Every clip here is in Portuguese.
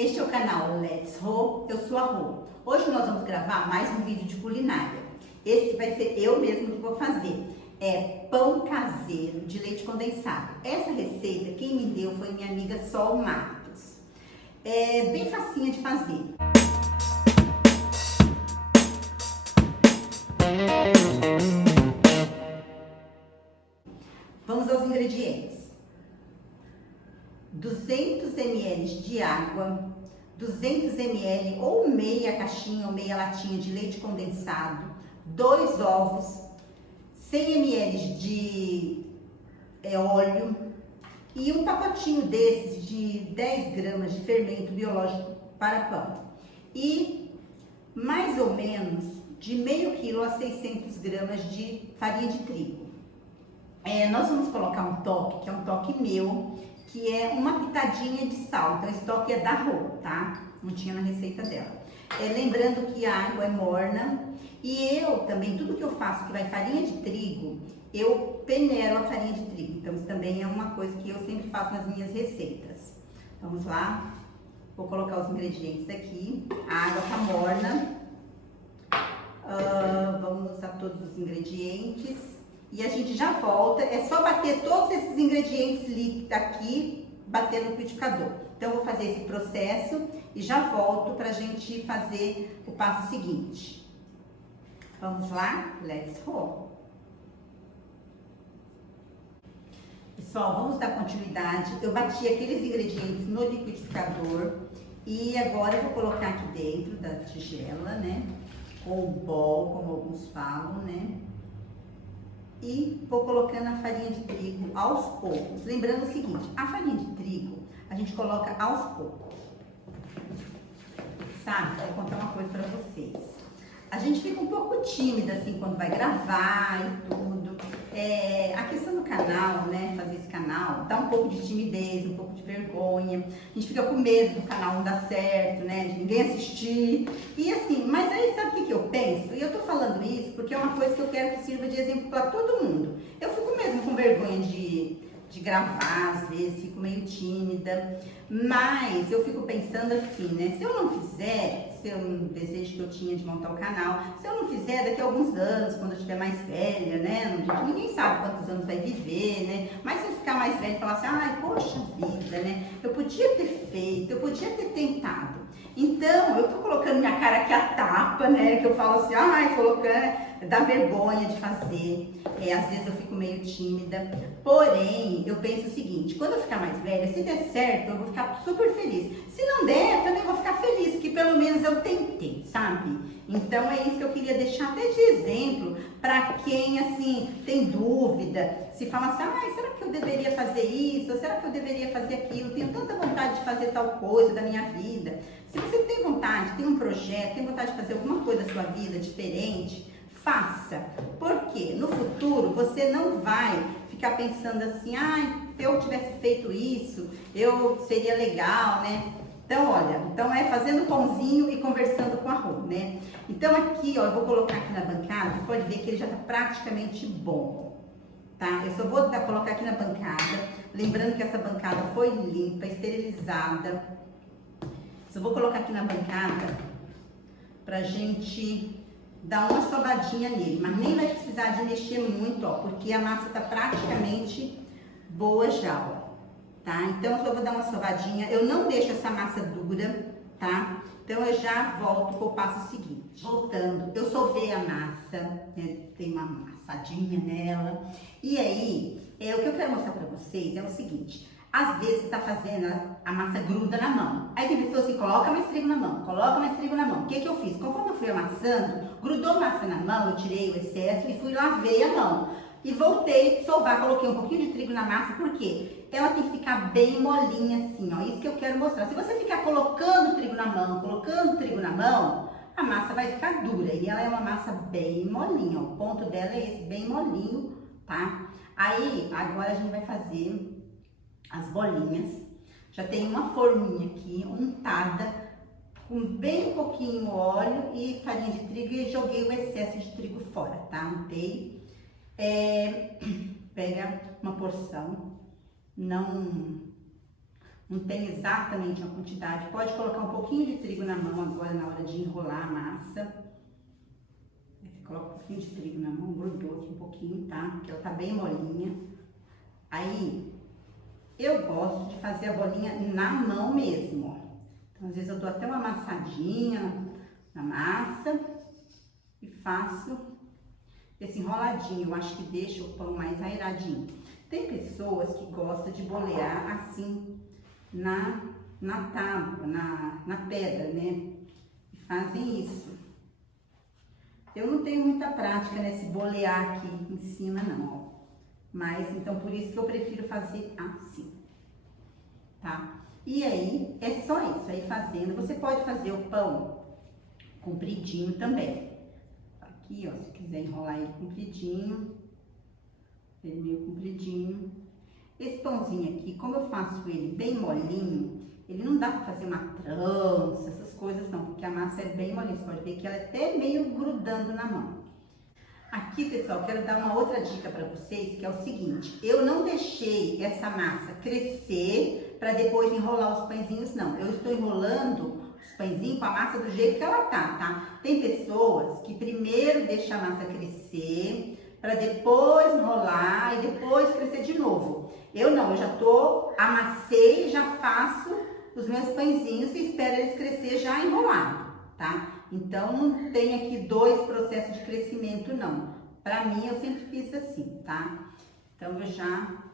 Este é o canal Let's Rô, eu sou a Rô. Hoje nós vamos gravar mais um vídeo de culinária. Esse vai ser eu mesmo que vou fazer. É pão caseiro de leite condensado. Essa receita quem me deu foi minha amiga Sol Matos. É bem facinha de fazer. Vamos aos ingredientes. 200 ml de água, 200 ml ou meia caixinha ou meia latinha de leite condensado, 2 ovos, 100 ml de óleo e um pacotinho desses de 10 gramas de fermento biológico para pão e mais ou menos de meio quilo a 600 gramas de farinha de trigo. Nós vamos colocar um toque, que é um toque meu, que é uma pitadinha de sal. Então esse toque é da Rô, tá? Não tinha na receita dela. Lembrando que a água é morna e eu também, tudo que eu faço que vai farinha de trigo, eu peneiro a farinha de trigo. Então isso também é uma coisa que eu sempre faço nas minhas receitas. Vamos lá, vou colocar os ingredientes aqui. A água tá morna. Vamos usar todos os ingredientes. E a gente já volta, é só bater todos esses ingredientes líquidos aqui, bater no liquidificador. Então, eu vou fazer esse processo e já volto pra gente fazer o passo seguinte. Vamos lá? Let's go! Pessoal, vamos dar continuidade. Eu bati aqueles ingredientes no liquidificador e agora eu vou colocar aqui dentro da tigela, né? Ou bol, como alguns falam, né? E vou colocando a farinha de trigo aos poucos. Lembrando o seguinte, a farinha de trigo a gente coloca aos poucos. Sabe? Vou contar uma coisa pra vocês. A gente fica um pouco tímida assim quando vai gravar e tudo. A questão do canal, né? Fazer esse canal, dá um pouco de timidez, um pouco de vergonha. A gente fica com medo do canal não dar certo, né? De ninguém assistir. E assim, mas aí sabe o que eu penso? E eu tô falando isso porque é uma coisa que eu quero que sirva de exemplo para todo mundo. Eu fico mesmo com vergonha de gravar, às vezes, fico meio tímida, mas eu fico pensando assim, né? Se eu não fizer, se é um desejo que eu tinha de montar o canal, se eu não fizer daqui a alguns anos, quando eu estiver mais velha, né? Ninguém sabe quantos anos vai viver, né? Mas se eu ficar mais velha e falar assim, ai, poxa vida, né? Eu podia ter feito, eu podia ter tentado. Então, eu tô colocando minha cara aqui a tapa, né? Que eu falo assim, ai, colocando, dá vergonha de fazer. Às vezes eu fico meio tímida. Porém, eu penso o seguinte, quando eu ficar mais velha, se der certo, eu vou ficar super feliz. Se não der, eu também vou ficar feliz, que pelo menos eu tentei, sabe? Então, é isso que eu queria deixar até de exemplo para quem, assim, tem dúvida. Se fala assim, ai, será que eu deveria fazer isso? Ou será que eu deveria fazer aquilo? Tenho tanta vontade de fazer tal coisa da minha vida. Se você tem vontade, tem um projeto, tem vontade de fazer alguma coisa da sua vida diferente, faça. Porque no futuro você não vai ficar pensando assim, ai, se eu tivesse feito isso, eu seria legal, né? Então, olha, é fazendo pãozinho e conversando com a Rô, né? Então aqui, ó, eu vou colocar aqui na bancada, você pode ver que ele já tá praticamente bom, tá? Eu só vou colocar aqui na bancada, lembrando que essa bancada foi limpa, esterilizada. Só vou colocar aqui na bancada pra gente dar uma sovadinha nele, mas nem vai precisar de mexer muito, ó, porque a massa tá praticamente boa já, ó. Tá? Então, eu só vou dar uma sovadinha. Eu não deixo essa massa dura, tá? Então, eu já volto com o passo seguinte. Voltando, eu sovei a massa, né? Tem uma amassadinha nela. E aí, o que eu quero mostrar pra vocês é o seguinte. Às vezes, você tá fazendo, a massa gruda na mão. Aí tem pessoas que colocam mais trigo na mão, coloca mais trigo na mão. O que que eu fiz? Conforme eu fui amassando, grudou massa na mão, eu tirei o excesso e fui lavei a mão. E voltei, sovar, coloquei um pouquinho de trigo na massa, por quê? Ela tem que ficar bem molinha assim, ó, isso que eu quero mostrar. Se você ficar colocando trigo na mão, a massa vai ficar dura. E ela é uma massa bem molinha, ó. O ponto dela é esse, bem molinho, tá? Aí, agora a gente vai fazer as bolinhas. Já tem uma forminha aqui, untada, com bem pouquinho óleo e farinha de trigo e joguei o excesso de trigo fora, tá? Untei. Pega uma porção, não não tem exatamente a quantidade. Pode colocar um pouquinho de trigo na mão agora na hora de enrolar a massa. Você coloca um pouquinho de trigo na mão, grudou aqui um pouquinho, tá? Porque ela tá bem molinha. Aí, eu gosto de fazer a bolinha na mão mesmo, ó. Então, às vezes eu dou até uma amassadinha na massa e faço esse enroladinho. Eu acho que deixa o pão mais airadinho. Tem pessoas que gostam de bolear assim na tábua, na pedra, né? E fazem isso. Eu não tenho muita prática nesse bolear aqui em cima, não, ó. Mas, então, por isso que eu prefiro fazer assim, tá? E aí, é só isso, aí fazendo. Você pode fazer o pão compridinho também. Aqui, ó, se quiser enrolar ele compridinho, ele meio compridinho. Esse pãozinho aqui, como eu faço ele bem molinho, ele não dá pra fazer uma trança, essas coisas não, porque a massa é bem molinha. Você pode ver que ela é até meio grudando na mão. Aqui, pessoal, quero dar uma outra dica para vocês, que é o seguinte: eu não deixei essa massa crescer para depois enrolar os pãezinhos, não. Eu estou enrolando os pãezinhos com a massa do jeito que ela tá? Tem pessoas que primeiro deixam a massa crescer para depois enrolar e depois crescer de novo. Eu não, eu já amassei, já faço os meus pãezinhos e espero eles crescer já enrolado, tá? Então, não tem aqui dois processos de crescimento, não. Pra mim, eu sempre fiz assim, tá? Então, eu já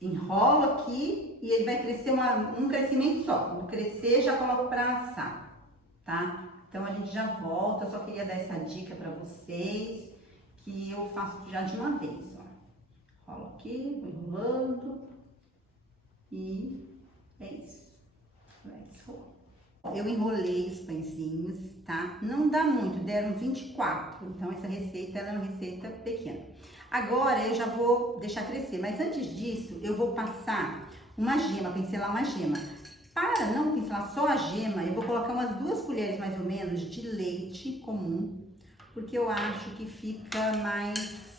enrolo aqui e ele vai crescer um crescimento só. Quando crescer, já coloco pra assar, tá? Então, a gente já volta. Eu só queria dar essa dica pra vocês, que eu faço já de uma vez, ó. Rolo aqui, vou enrolando e é isso. Let's roll. Eu enrolei os pãezinhos, tá? Não dá muito, deram 24. Então, essa receita ela é uma receita pequena. Agora, eu já vou deixar crescer. Mas antes disso, eu vou passar uma gema, pincelar uma gema. Para não pincelar só a gema, eu vou colocar umas 2 colheres, mais ou menos, de leite comum. Porque eu acho que fica mais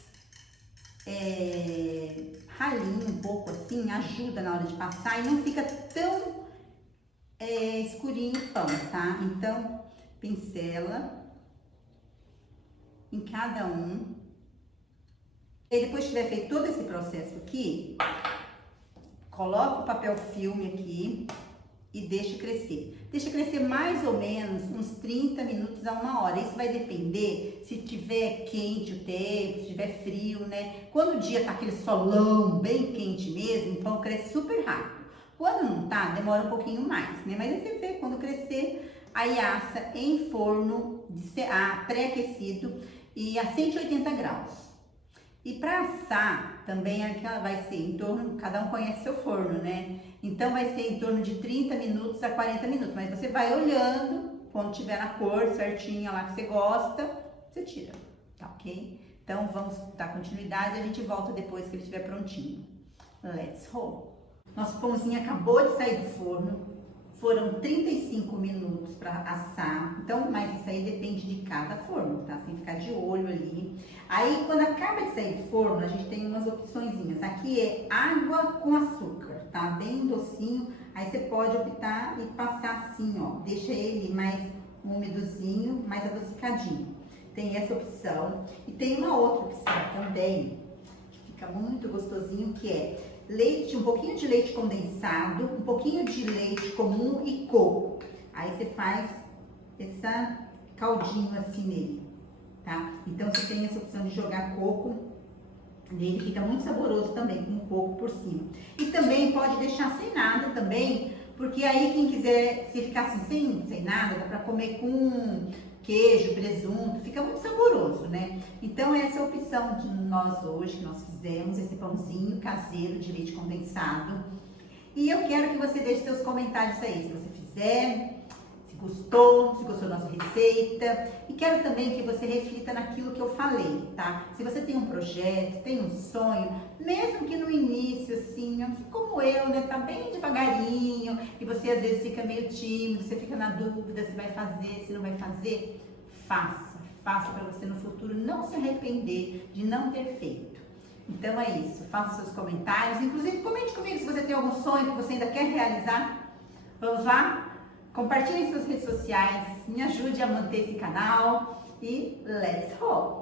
ralinho um pouco assim, ajuda na hora de passar e não fica tão escurinho o pão, tá? Então, pincela em cada um. E depois que tiver feito todo esse processo aqui, coloca o papel filme aqui e deixa crescer. Deixa crescer mais ou menos uns 30 minutos a 1 hora. Isso vai depender se tiver quente o tempo, se tiver frio, né? Quando o dia tá aquele solão bem quente mesmo, o pão cresce super rápido. Quando não tá, demora um pouquinho mais, né? Mas aí você vê, quando crescer, aí assa em forno pré-aquecido e a 180 graus. E para assar, também vai ser em torno, cada um conhece seu forno, né? Então vai ser em torno de 30 minutos a 40 minutos. Mas você vai olhando, quando tiver na cor certinha lá que você gosta, você tira, tá ok? Então vamos dar continuidade e a gente volta depois que ele estiver prontinho. Let's roll! Nosso pãozinho acabou de sair do forno, foram 35 minutos para assar, então, mas isso aí depende de cada forno, tá? Você tem que ficar de olho ali. Aí, quando acaba de sair do forno, a gente tem umas opçõezinhas. Aqui é água com açúcar, tá? Bem docinho, aí você pode optar e passar assim, ó, deixa ele mais úmidozinho, mais adocicadinho. Tem essa opção. E tem uma outra opção também, que fica muito gostosinho, que é leite, um pouquinho de leite condensado, um pouquinho de leite comum e coco. Aí você faz essa caldinho assim nele, tá? Então você tem essa opção de jogar coco nele, fica muito saboroso também, com coco por cima. E também pode deixar sem nada também, porque aí quem quiser, se ficar assim sem nada, dá pra comer com queijo, presunto, fica muito saboroso, né? Então essa é a opção de nós hoje, que nós fizemos, esse pãozinho caseiro de leite condensado. E eu quero que você deixe seus comentários aí, se você fizer, se gostou da nossa receita. E quero também que você reflita naquilo que eu falei, tá? Se você tem um projeto, tem um sonho, mesmo que no início, assim, como eu, né, tá bem devagarinho, e você às vezes fica meio tímido, você fica na dúvida se vai fazer, se não vai fazer, faça para você no futuro não se arrepender de não ter feito. Então é isso, faça seus comentários, inclusive comente comigo se você tem algum sonho que você ainda quer realizar. Vamos lá? Compartilhe em suas redes sociais, me ajude a manter esse canal e let's roll!